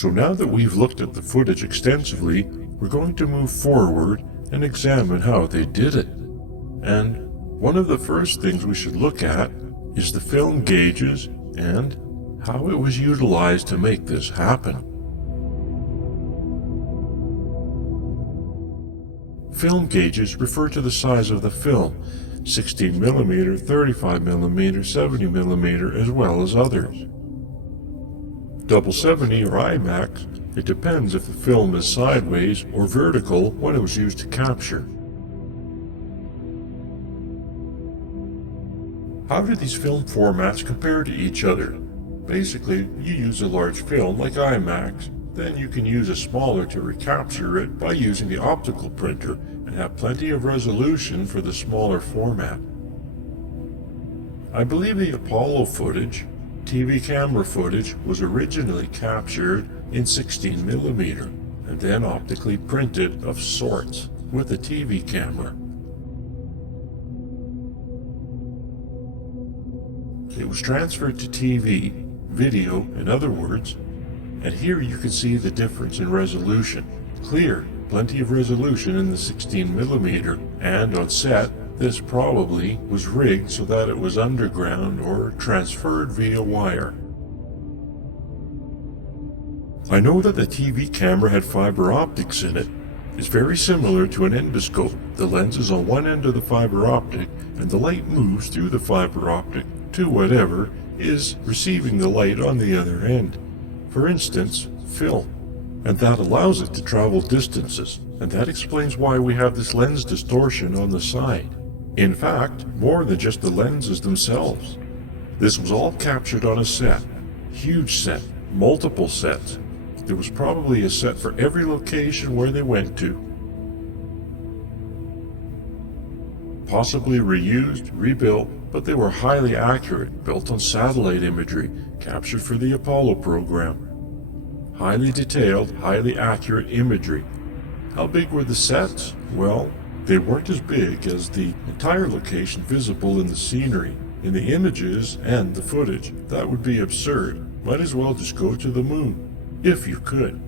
So now that we've looked at the footage extensively, we're going to move forward and examine how they did it. And one of the first things we should look at is the film gauges and how it was utilized to make this happen. Film gauges refer to the size of the film, 16mm, 35mm, 70mm, as well as others. Double 70 or IMAX, it depends if the film is sideways or vertical when it was used to capture. How do these film formats compare to each other? Basically, you use a large film like IMAX, then you can use a smaller to recapture it by using the optical printer and have plenty of resolution for the smaller format. I believe the Apollo footage, TV camera footage, was originally captured in 16mm and then optically printed of sorts with a TV camera. It was transferred to TV, video in other words, and here you can see the difference in resolution. Clear, plenty of resolution in the 16mm, and on set, this probably was rigged so that it was underground or transferred via wire. I know that the TV camera had fiber optics in it. It's very similar to an endoscope. The lens is on one end of the fiber optic, and the light moves through the fiber optic to whatever is receiving the light on the other end. For instance, film. And that allows it to travel distances, and that explains why we have this lens distortion on the side. In fact, more than just the lenses themselves. This was all captured on a set. Huge set, multiple sets. There was probably a set for every location where they went to. Possibly reused, rebuilt, but they were highly accurate, built on satellite imagery, captured for the Apollo program. Highly detailed, highly accurate imagery. How big were the sets? Well, they weren't as big as the entire location visible in the scenery, in the images and the footage. That would be absurd. Might as well just go to the moon, if you could.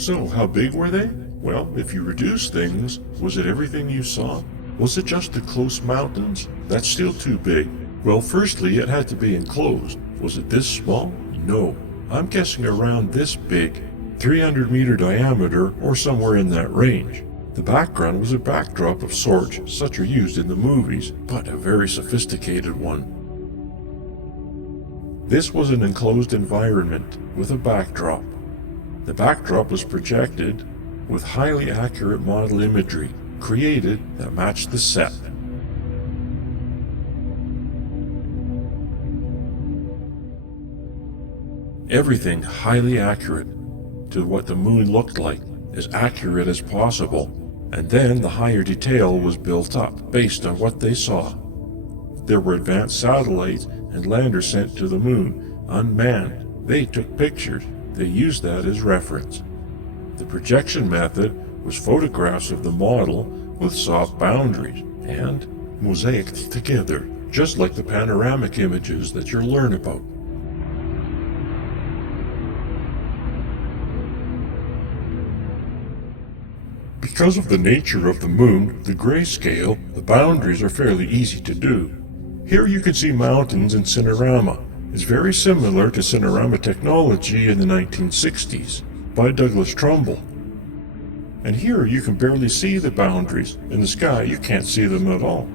So, how big were they? Well, if you reduce things, was it everything you saw? Was it just the close mountains? That's still too big. Well, firstly, it had to be enclosed. Was it this small? No. I'm guessing around this big, 300-meter diameter or somewhere in that range. The background was a backdrop of sorts, such are used in the movies, but a very sophisticated one. This was an enclosed environment with a backdrop. The backdrop was projected with highly accurate model imagery created that matched the set. Everything highly accurate to what the moon looked like, as accurate as possible, and then the higher detail was built up based on what they saw. There were advanced satellites and landers sent to the moon, unmanned. They took pictures. They used that as reference. The projection method was photographs of the model with soft boundaries and mosaiced together, just like the panoramic images that you'll learn about. Because of the nature of the moon, the grayscale, the boundaries are fairly easy to do. Here you can see mountains in Cinerama. It's very similar to Cinerama technology in the 1960s by Douglas Trumbull. And here you can barely see the boundaries. In the sky you can't see them at all.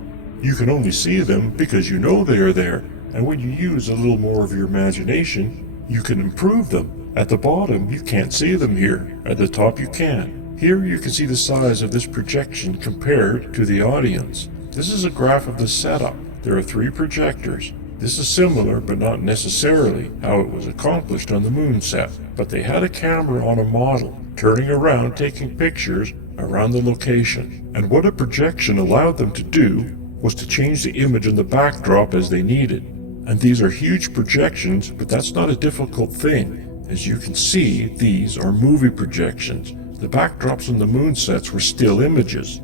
You can only see them because you know they are there, and when you use a little more of your imagination, you can improve them. At the bottom you can't see them here. At the top you can. Here you can see the size of this projection compared to the audience. This is a graph of the setup. There are 3 projectors. This is similar, but not necessarily, how it was accomplished on the moon set. But they had a camera on a model, turning around taking pictures around the location. And what a projection allowed them to do was to change the image in the backdrop as they needed. And these are huge projections, but that's not a difficult thing. As you can see, these are movie projections. The backdrops on the moon sets were still images.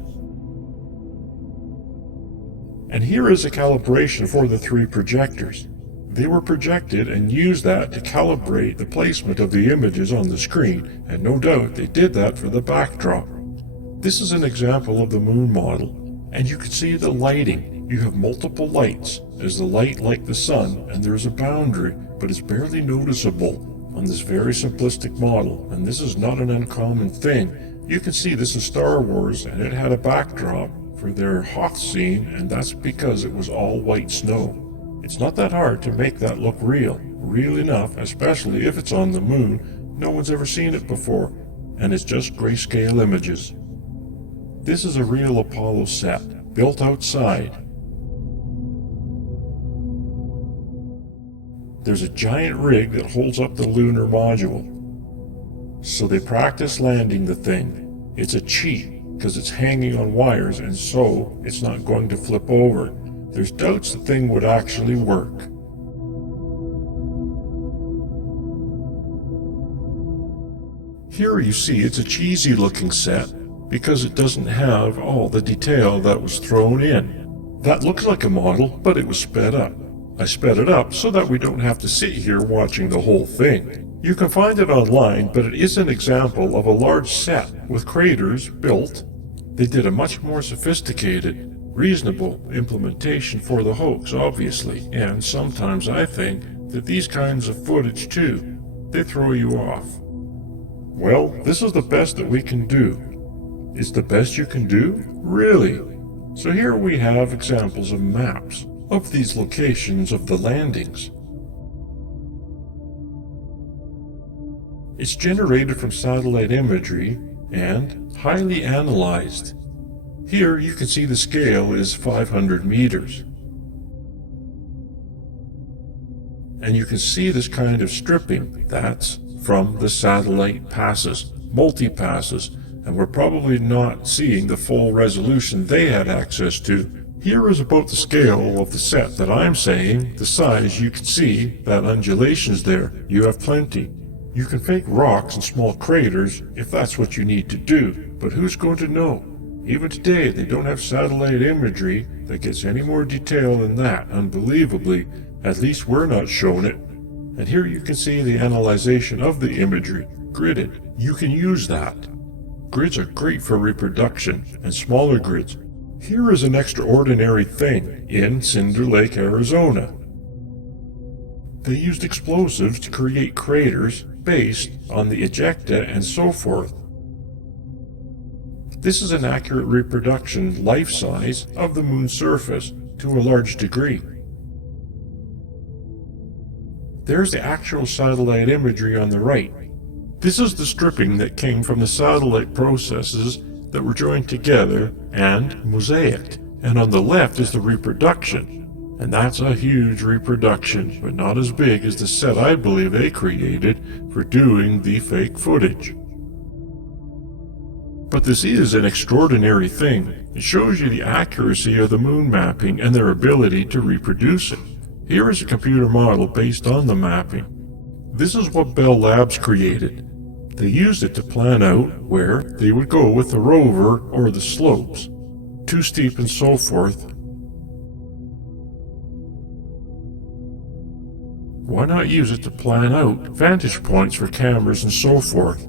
And here is a calibration for the 3 projectors. They were projected and used that to calibrate the placement of the images on the screen, and no doubt they did that for the backdrop. This is an example of the moon model, and you can see the lighting. You have multiple lights. There's the light like the sun, and there's a boundary, but it's barely noticeable on this very simplistic model, and this is not an uncommon thing. You can see this is Star Wars, and it had a backdrop for their Hoth scene, and that's because it was all white snow. It's not that hard to make that look real enough, especially if it's on the moon. No one's ever seen it before, and it's just grayscale images. This is a real Apollo set, built outside. There's a giant rig that holds up the lunar module. So they practice landing the thing. It's a cheat, because it's hanging on wires, and so it's not going to flip over. There's doubts the thing would actually work. Here you see it's a cheesy looking set because it doesn't have all the detail that was thrown in. That looks like a model, but it was sped up. I sped it up so that we don't have to sit here watching the whole thing. You can find it online, but it is an example of a large set with craters built. They did a much more sophisticated, reasonable implementation for the hoax, obviously, and sometimes I think that these kinds of footage too, they throw you off. Well, this is the best that we can do. It's the best you can do? Really? So here we have examples of maps of these locations of the landings. It's generated from satellite imagery and highly analyzed. Here you can see the scale is 500 meters. And you can see this kind of stripping. That's from the satellite passes, multi-passes, and we're probably not seeing the full resolution they had access to. Here is about the scale of the set that I'm saying, the size. You can see that undulations there. You have plenty. You can fake rocks and small craters if that's what you need to do, but who's going to know? Even today, they don't have satellite imagery that gets any more detail than that, unbelievably. At least we're not shown it. And here you can see the analyzation of the imagery, gridded. You can use that. Grids are great for reproduction, and smaller grids. Here is an extraordinary thing in Cinder Lake, Arizona. They used explosives to create craters based on the ejecta and so forth. This is an accurate reproduction, life size, of the moon's surface to a large degree. There's the actual satellite imagery on the right. This is the stripping that came from the satellite processes that were joined together and mosaicked. And on the left is the reproduction. And that's a huge reproduction, but not as big as the set I believe they created for doing the fake footage. But this is an extraordinary thing. It shows you the accuracy of the moon mapping and their ability to reproduce it. Here is a computer model based on the mapping. This is what Bell Labs created. They used it to plan out where they would go with the rover or the slopes, too steep and so forth. Why not use it to plan out vantage points for cameras and so forth?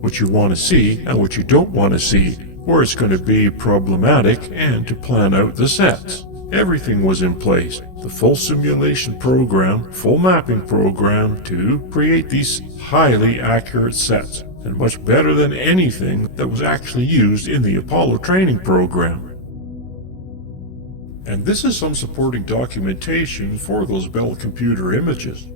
What you want to see and what you don't want to see, where it's going to be problematic, and to plan out the sets. Everything was in place. The full simulation program, full mapping program to create these highly accurate sets, and much better than anything that was actually used in the Apollo training program. And this is some supporting documentation for those Bell computer images.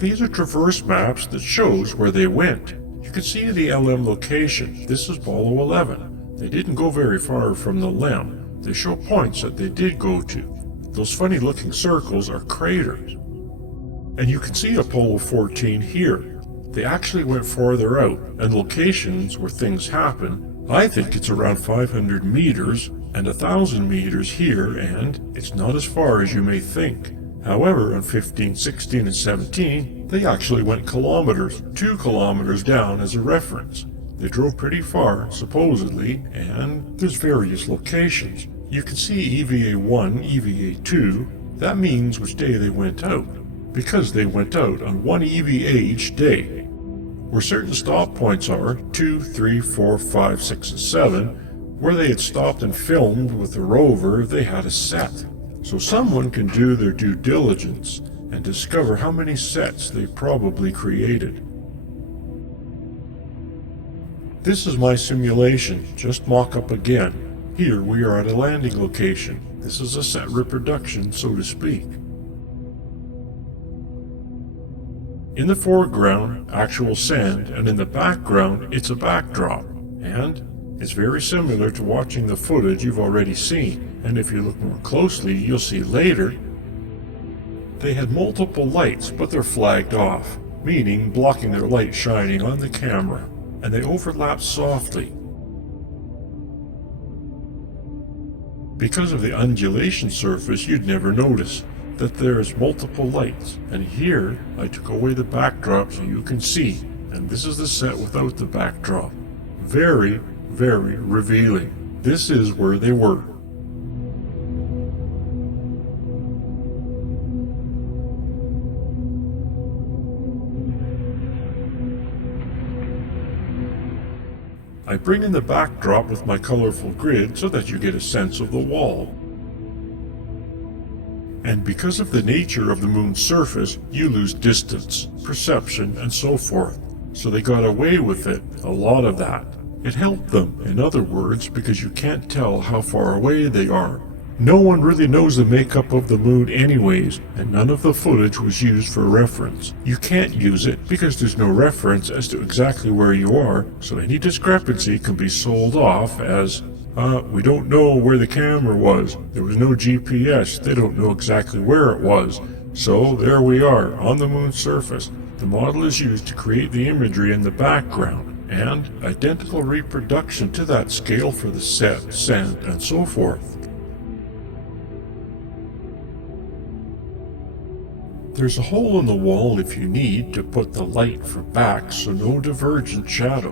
These are traverse maps that shows where they went. You can see the LM location. This is Apollo 11. They didn't go very far from the LEM. They show points that they did go to. Those funny looking circles are craters. And you can see Apollo 14 here. They actually went farther out, and locations where things happen. I think it's around 500 meters and 1,000 meters here, and it's not as far as you may think. However, on 15, 16, and 17, they actually went kilometers, 2 kilometers down as a reference. They drove pretty far, supposedly, and there's various locations. You can see EVA 1, EVA 2. That means which day they went out, because they went out on one EVA each day. Where certain stop points are, 2, 3, 4, 5, 6, and 7, where they had stopped and filmed with the rover, they had a set. So someone can do their due diligence and discover how many sets they probably created. This is my simulation, just mock-up again. Here we are at a landing location. This is a set reproduction, so to speak. In the foreground, actual sand, and in the background, it's a backdrop. And it's very similar to watching the footage you've already seen. And if you look more closely, you'll see later, they had multiple lights, but they're flagged off, meaning blocking their light shining on the camera, and they overlap softly. Because of the undulation surface, you'd never notice that there's multiple lights, and here I took away the backdrop so you can see, and this is the set without the backdrop. Very, very revealing. This is where they were. I bring in the backdrop with my colorful grid so that you get a sense of the wall. And because of the nature of the moon's surface, you lose distance, perception, and so forth. So they got away with it, a lot of that. It helped them, in other words, because you can't tell how far away they are. No one really knows the makeup of the moon anyways, and none of the footage was used for reference. You can't use it because there's no reference as to exactly where you are, so any discrepancy can be sold off as, we don't know where the camera was. There was no GPS. They don't know exactly where it was. So there we are, on the moon's surface. The model is used to create the imagery in the background, and identical reproduction to that scale for the set, sand, and so forth. There's a hole in the wall if you need to put the light for back so no divergent shadow.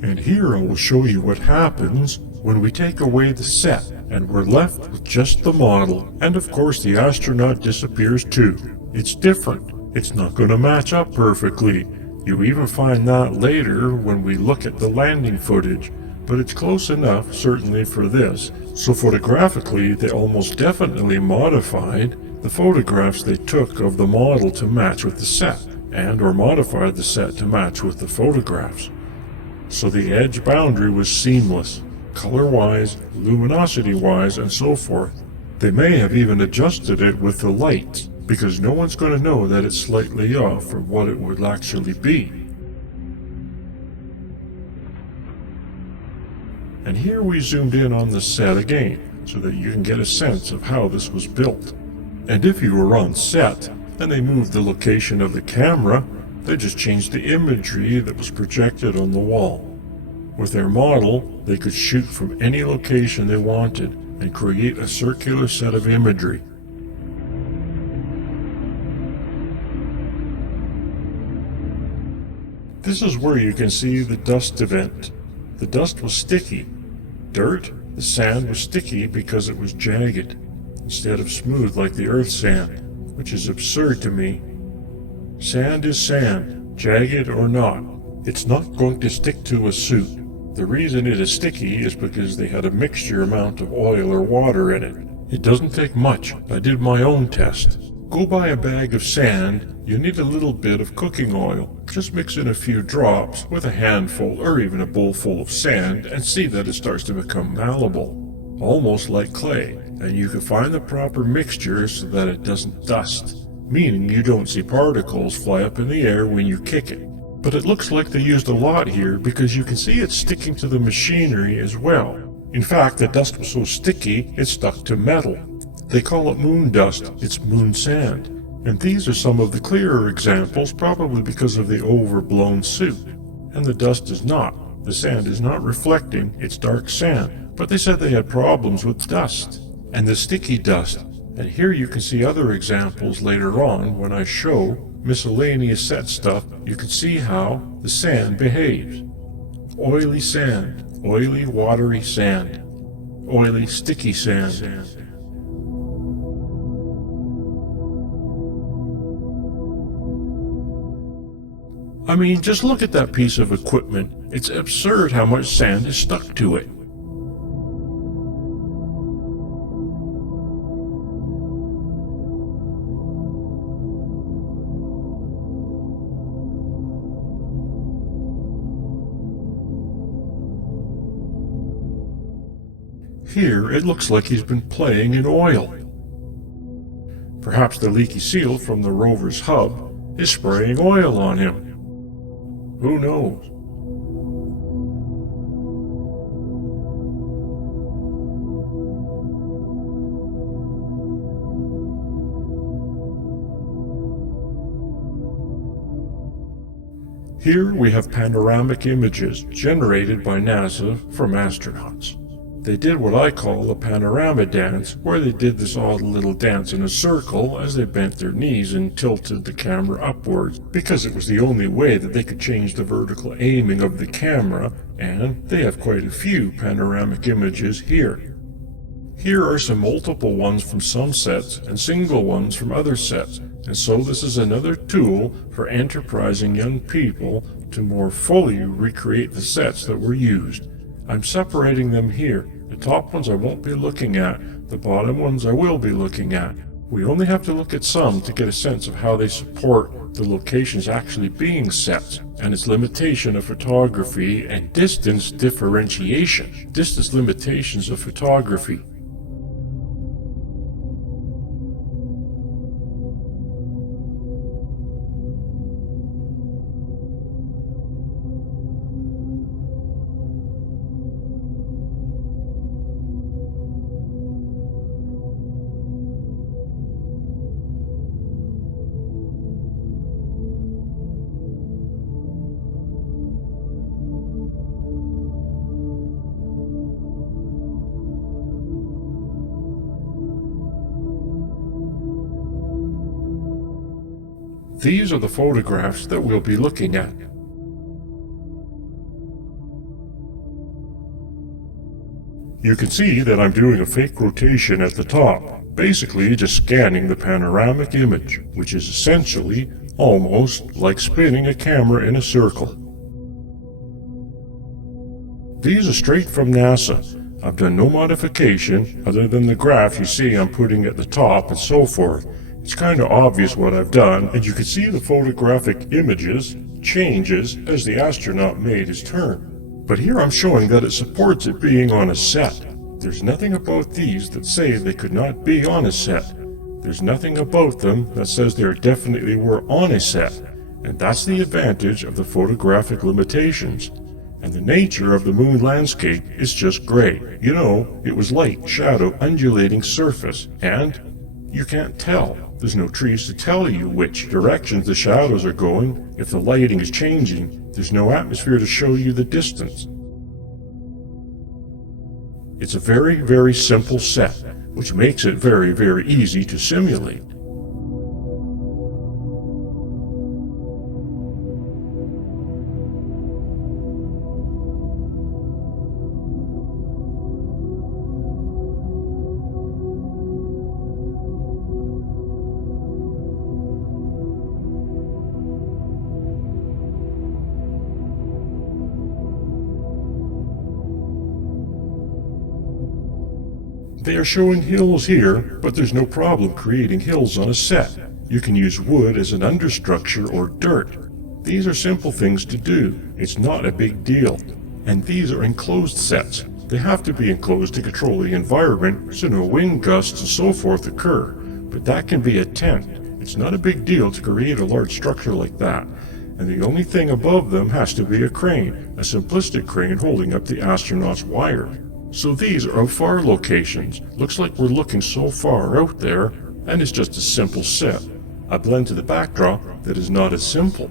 And here I will show you what happens when we take away the set and we're left with just the model, and of course the astronaut disappears too. It's different. It's not going to match up perfectly. You even find that later when we look at the landing footage, but it's close enough, certainly for this. So photographically, they almost definitely modified the photographs they took of the model to match with the set, and or modified the set to match with the photographs. So the edge boundary was seamless, color-wise, luminosity-wise, and so forth. They may have even adjusted it with the lights, because no one's going to know that it's slightly off from what it would actually be. And here we zoomed in on the set again, so that you can get a sense of how this was built. And if you were on set, and they moved the location of the camera, they just changed the imagery that was projected on the wall. With their model, they could shoot from any location they wanted and create a circular set of imagery. This is where you can see the dust event. The dust was sticky. Dirt, the sand was sticky because it was jagged, instead of smooth like the Earth sand, which is absurd to me. Sand is sand, jagged or not. It's not going to stick to a suit. The reason it is sticky is because they had a mixture amount of oil or water in it. It doesn't take much. I did my own test. Go buy a bag of sand. You need a little bit of cooking oil. Just mix in a few drops with a handful or even a bowl full of sand and see that it starts to become malleable, almost like clay. And you can find the proper mixture so that it doesn't dust, meaning you don't see particles fly up in the air when you kick it. But it looks like they used a lot here because you can see it sticking to the machinery as well. In fact, the dust was so sticky, it stuck to metal. They call it moon dust. It's moon sand. And these are some of the clearer examples, probably because of the overblown suit. And the dust is not. The sand is not reflecting, it's dark sand. But they said they had problems with dust. And the sticky dust. And here you can see other examples later on when I show miscellaneous set stuff. You can see how the sand behaves. Oily sand, oily watery sand, oily sticky sand. I mean, just look at that piece of equipment. It's absurd how much sand is stuck to it. Here, it looks like he's been playing in oil. Perhaps the leaky seal from the rover's hub is spraying oil on him. Who knows? Here we have panoramic images generated by NASA from astronauts. They did what I call a panorama dance, where they did this odd little dance in a circle as they bent their knees and tilted the camera upwards, because it was the only way that they could change the vertical aiming of the camera, and they have quite a few panoramic images here. Here are some multiple ones from some sets and single ones from other sets, and so this is another tool for enterprising young people to more fully recreate the sets that were used. I'm separating them here. The top ones I won't be looking at, the bottom ones I will be looking at. We only have to look at some to get a sense of how they support the locations actually being set, and its limitation of photography and distance differentiation, distance limitations of photography. These are the photographs that we'll be looking at. You can see that I'm doing a fake rotation at the top, basically just scanning the panoramic image, which is essentially almost like spinning a camera in a circle. These are straight from NASA. I've done no modification other than the graph you see I'm putting at the top and so forth. It's kind of obvious what I've done, and you can see the photographic images changes as the astronaut made his turn. But here I'm showing that it supports it being on a set. There's nothing about these that say they could not be on a set. There's nothing about them that says they definitely were on a set. And that's the advantage of the photographic limitations. And the nature of the moon landscape is just great. You know, it was light, shadow, undulating surface, and you can't tell. There's no trees to tell you which directions the shadows are going. If the lighting is changing, there's no atmosphere to show you the distance. It's a very, very simple set, which makes it very, very easy to simulate. They are showing hills here, but there's no problem creating hills on a set. You can use wood as an understructure or dirt. These are simple things to do. It's not a big deal. And these are enclosed sets. They have to be enclosed to control the environment so no wind gusts and so forth occur. But that can be a tent. It's not a big deal to create a large structure like that. And the only thing above them has to be a crane, a simplistic crane holding up the astronaut's wire. So these are far locations. Looks like we're looking so far out there, and it's just a simple set. a blend to the backdrop that is not as simple.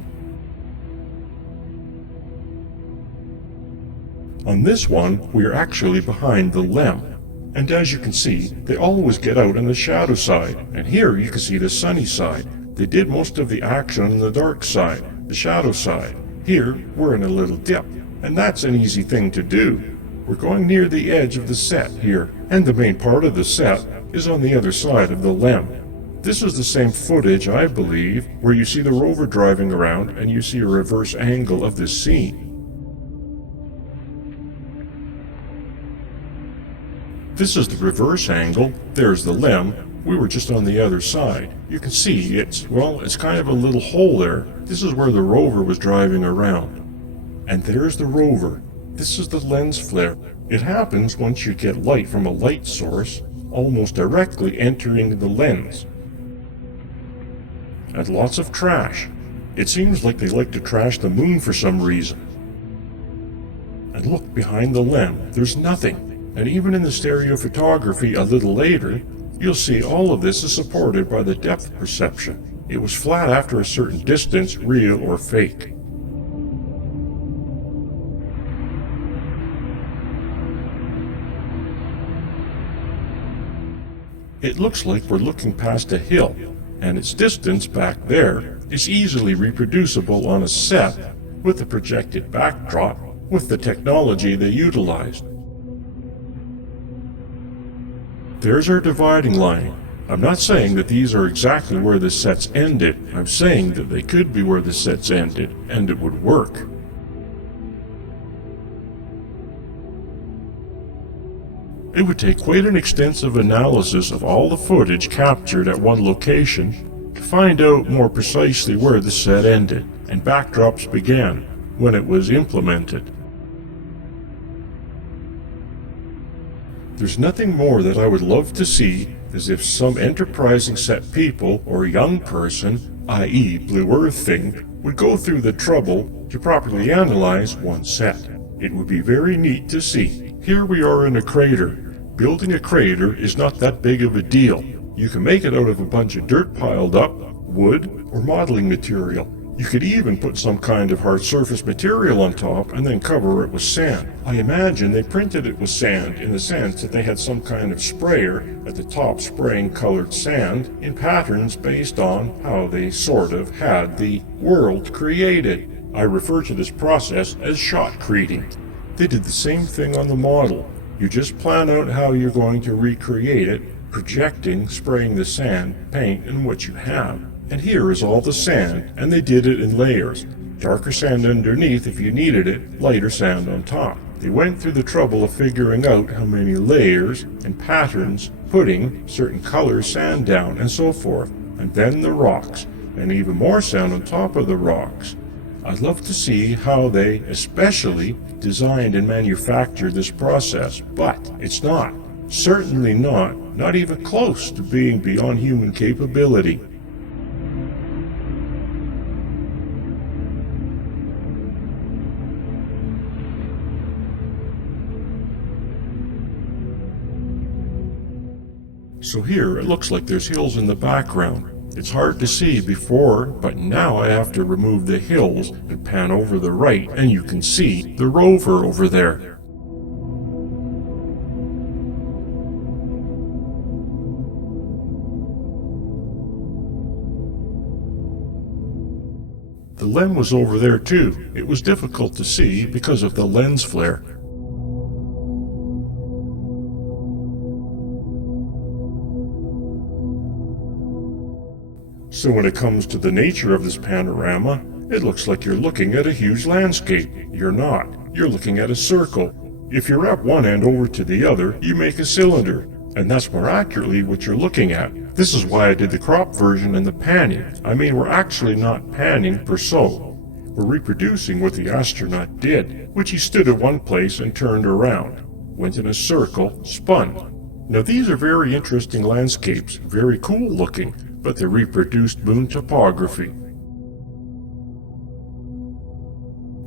On this one, we are actually behind the LEM, and as you can see, they always get out on the shadow side, and here you can see the sunny side. They did most of the action on the dark side, the shadow side. Here, we're in a little dip, and that's an easy thing to do. We're going near the edge of the set here, and the main part of the set is on the other side of the LEM. This is the same footage, I believe, where you see the rover driving around and you see a reverse angle of this scene. This is the reverse angle, there's the LEM, we were just on the other side. You can see it's kind of a little hole there. This is where the rover was driving around. And there's the rover. This is the lens flare. It happens once you get light from a light source, almost directly entering the lens. And lots of trash. It seems like they like to trash the moon for some reason. And look, behind the LEM, there's nothing. And even in the stereo photography a little later, you'll see all of this is supported by the depth perception. It was flat after a certain distance, real or fake. It looks like we're looking past a hill, and its distance back there is easily reproducible on a set with a projected backdrop with the technology they utilized. There's our dividing line. I'm not saying that these are exactly where the sets ended. I'm saying that they could be where the sets ended, and it would work. It would take quite an extensive analysis of all the footage captured at one location to find out more precisely where the set ended and backdrops began when it was implemented. There's nothing more that I would love to see as if some enterprising set people or young person, i.e. Blue Earthing, would go through the trouble to properly analyze one set. It would be very neat to see. Here we are in a crater. Building a crater is not that big of a deal. You can make it out of a bunch of dirt piled up, wood, or modeling material. You could even put some kind of hard surface material on top and then cover it with sand. I imagine they printed it with sand in the sense that they had some kind of sprayer at the top spraying colored sand in patterns based on how they sort of had the world created. I refer to this process as shotcreting. They did the same thing on the model. You just plan out how you're going to recreate it, projecting, spraying the sand, paint, and what you have. And here is all the sand, and they did it in layers. Darker sand underneath if you needed it, lighter sand on top. They went through the trouble of figuring out how many layers and patterns, putting certain color sand down and so forth. And then the rocks, and even more sand on top of the rocks. I'd love to see how they especially designed and manufactured this process, but it's not. Certainly not even close to being beyond human capability. So here it looks like there's hills in the background. It's hard to see before, but now I have to remove the hills and pan over the right, and you can see the rover over there. The LEM was over there too. It was difficult to see because of the lens flare. So when it comes to the nature of this panorama, it looks like you're looking at a huge landscape. You're not. You're looking at a circle. If you wrap one end over to the other, you make a cylinder. And that's more accurately what you're looking at. This is why I did the crop version and the panning. I mean, we're actually not panning per se. We're reproducing what the astronaut did, which he stood at one place and turned around, went in a circle, spun. Now these are very interesting landscapes, very cool looking, but they're reproduced moon topography.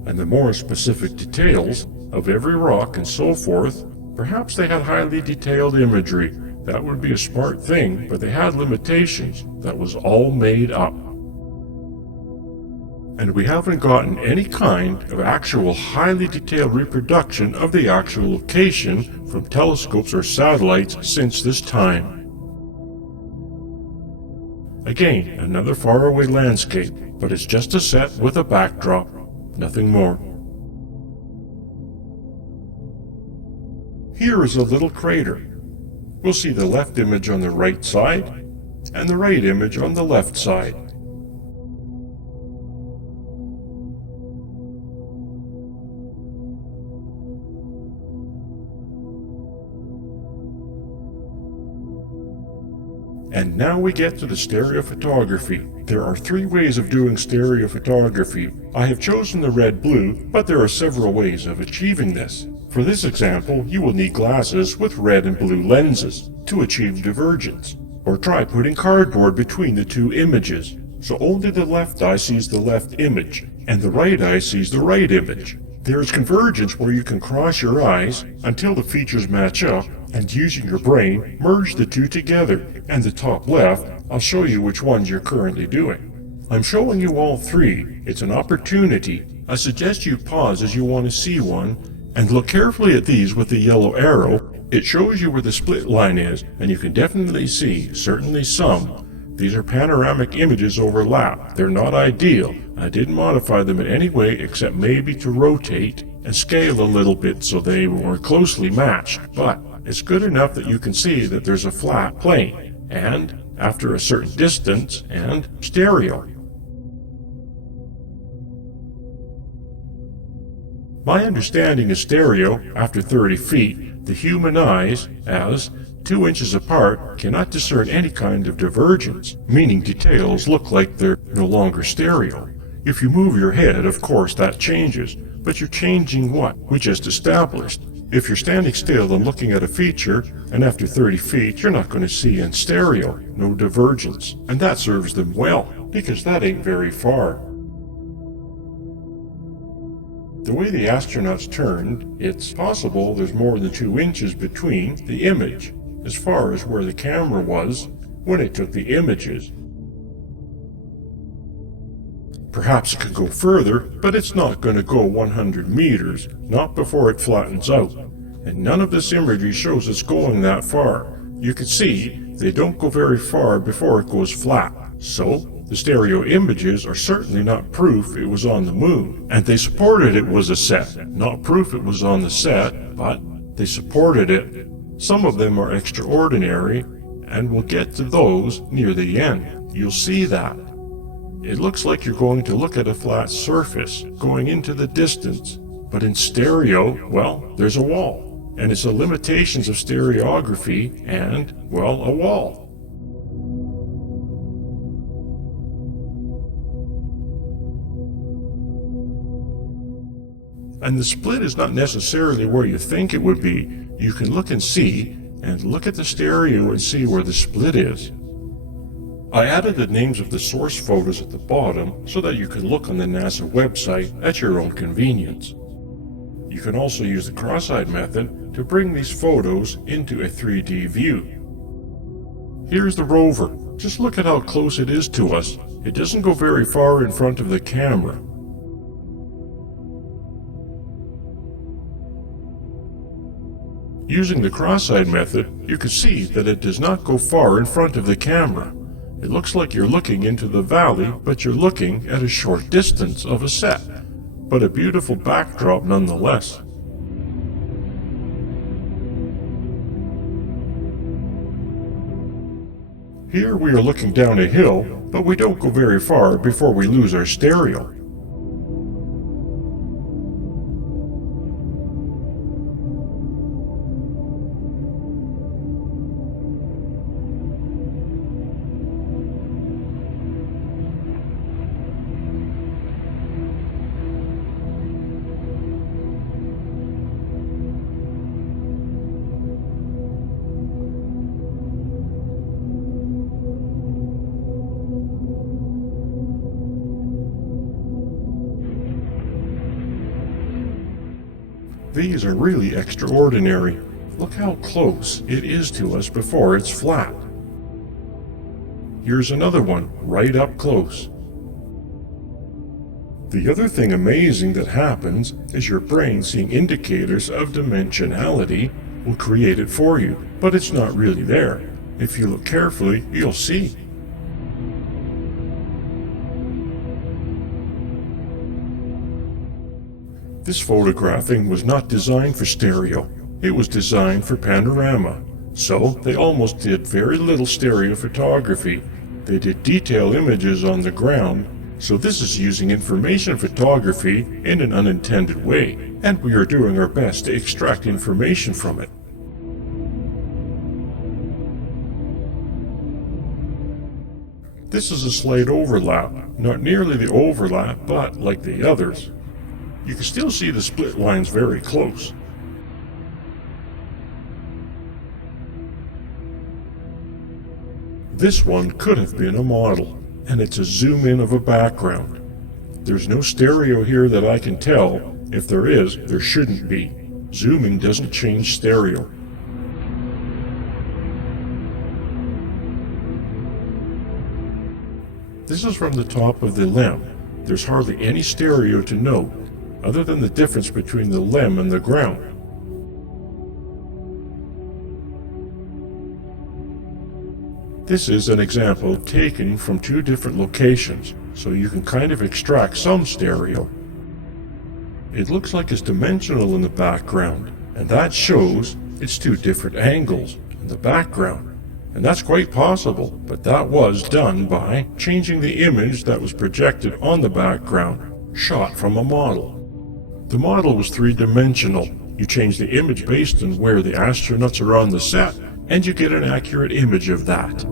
And the more specific details of every rock and so forth, perhaps they had highly detailed imagery. That would be a smart thing, but they had limitations. That was all made up. And we haven't gotten any kind of actual highly detailed reproduction of the actual location from telescopes or satellites since this time. Again, another faraway landscape, but it's just a set with a backdrop, nothing more. Here is a little crater. We'll see the left image on the right side, and the right image on the left side. And now we get to the stereophotography. There are 3 ways of doing stereophotography. I have chosen the red-blue, but there are several ways of achieving this. For this example, you will need glasses with red and blue lenses to achieve divergence. Or try putting cardboard between the 2 images, so only the left eye sees the left image, and the right eye sees the right image. There is convergence where you can cross your eyes until the features match up, and using your brain, merge the 2 together. And the top left, I'll show you which ones you're currently doing. I'm showing you all 3. It's an opportunity. I suggest you pause as you want to see one, and look carefully at these with the yellow arrow. It shows you where the split line is, and you can definitely see, certainly some. These are panoramic images overlap. They're not ideal. I didn't modify them in any way except maybe to rotate and scale a little bit so they were closely matched, but it's good enough that you can see that there's a flat plane, and, after a certain distance, and stereo. My understanding is stereo, after 30 feet, the human eyes, as 2 inches apart, cannot discern any kind of divergence, meaning details look like they're no longer stereo. If you move your head, of course that changes, but you're changing what we just established. If you're standing still and looking at a feature, and after 30 feet you're not going to see in stereo, no divergence, and that serves them well, because that ain't very far. The way the astronauts turned, it's possible there's more than 2 inches between the image, as far as where the camera was when it took the images. Perhaps it could go further, but it's not going to go 100 meters, not before it flattens out. And none of this imagery shows it's going that far. You can see they don't go very far before it goes flat. So, the stereo images are certainly not proof it was on the moon. And they supported it was a set. Not proof it was on the set, but they supported it. Some of them are extraordinary, and we'll get to those near the end. You'll see that. It looks like you're going to look at a flat surface, going into the distance. But in stereo, well, there's a wall. And it's the limitations of stereography and, well, a wall. And the split is not necessarily where you think it would be. You can look and see, and look at the stereo and see where the split is. I added the names of the source photos at the bottom so that you can look on the NASA website at your own convenience. You can also use the cross-eyed method to bring these photos into a 3D view. Here's the rover. Just look at how close it is to us. It doesn't go very far in front of the camera. Using the cross-eyed method, you can see that it does not go far in front of the camera. It looks like you're looking into the valley, but you're looking at a short distance of a set, but a beautiful backdrop nonetheless. Here we are looking down a hill, but we don't go very far before we lose our stereo. These are really extraordinary. Look how close it is to us before it's flat. Here's another one, right up close. The other thing amazing that happens is your brain, seeing indicators of dimensionality, will create it for you, but it's not really there. If you look carefully, you'll see. This photographing was not designed for stereo. It was designed for panorama. So they almost did very little stereo photography. They did detail images on the ground. So this is using information photography in an unintended way, and we are doing our best to extract information from it. This is a slight overlap, not nearly the overlap, but like the others. You can still see the split lines very close. This one could have been a model, and it's a zoom in of a background. There's no stereo here that I can tell. If there is, there shouldn't be. Zooming doesn't change stereo. This is from the top of the lem. There's hardly any stereo to note, other than the difference between the lem and the ground. This is an example taken from two different locations, so you can kind of extract some stereo. It looks like it's dimensional in the background, and that shows it's two different angles in the background. And that's quite possible, but that was done by changing the image that was projected on the background, shot from a model. The model was three-dimensional. You change the image based on where the astronauts are on the set, and you get an accurate image of that.